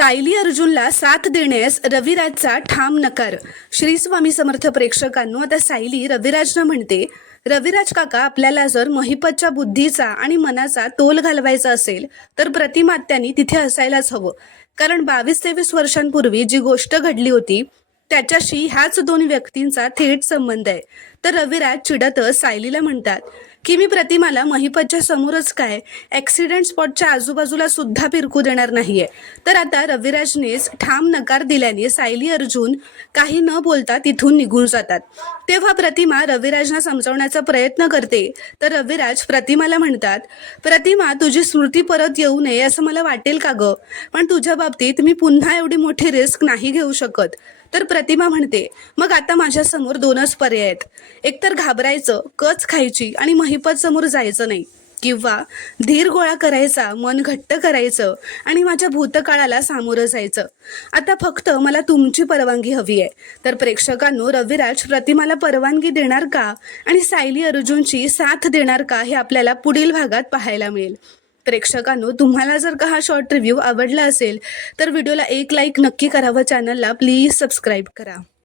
सायली अर्जुनला साथ देण्यास रविराजचा ठाम नकार. श्री स्वामी समर्थ प्रेक्षकांनो, आता सायली रविराजना म्हणते, रविराज काका, आपल्याला जर महिपतच्या बुद्धीचा आणि मनाचा तोल घालवायचा असेल तर प्रतिमा आत्यांनी तिथे असायलाच हवं. कारण 22-23 वर्षांपूर्वी जी गोष्ट घडली होती त्याच्याशी ह्याच दोन व्यक्तींचा थेट संबंध आहे. तर रविराज चिडतच सायलीला म्हणतात की मी प्रतिमाला महिपतच्या समोरच काय ॲक्सिडेंट स्पॉटच्या आजूबाजूला सुद्धा फिरकू देणार नाहीये. तर आता रविराजनेच ठाम नकार दिल्याने सायली अर्जुन काही न बोलता तिथून निघून जातात. तेव्हा प्रतिमा रविराजना समजावण्याचा प्रयत्न करते. तर रविराज प्रतिमाला म्हणतात, प्रतिमा, तुझी स्मृती परत येऊ नये असं मला वाटेल का ग, पण तुझ्या बाबतीत मी पुन्हा एवढी मोठी रिस्क नाही घेऊ शकत. तर प्रतिमा म्हणते, मग आता माझ्या समोर दोनच पर्याय आहेत. एकतर घाबरायचं, कच खायची आणि महिपत समोर जायचं नाही, किंवा धीर गोळा करायचा, मन घट्ट करायचं आणि माझ्या भूतकाळाला सामोरं जायचं. आता फक्त मला तुमची परवानगी हवी आहे. तर प्रेक्षकांनो, रविराज प्रतिमाला परवानगी देणार का आणि सायली अर्जुनची साथ देणार का हे आपल्याला पुढील भागात पाहायला मिळेल. प्रेक्षकांनो, तुम्हाला जर का हा शॉर्ट रिव्ह्यू आवडला असेल तर व्हिडिओला एक लाईक नक्की करा व चॅनलला प्लीज सबस्क्राईब करा.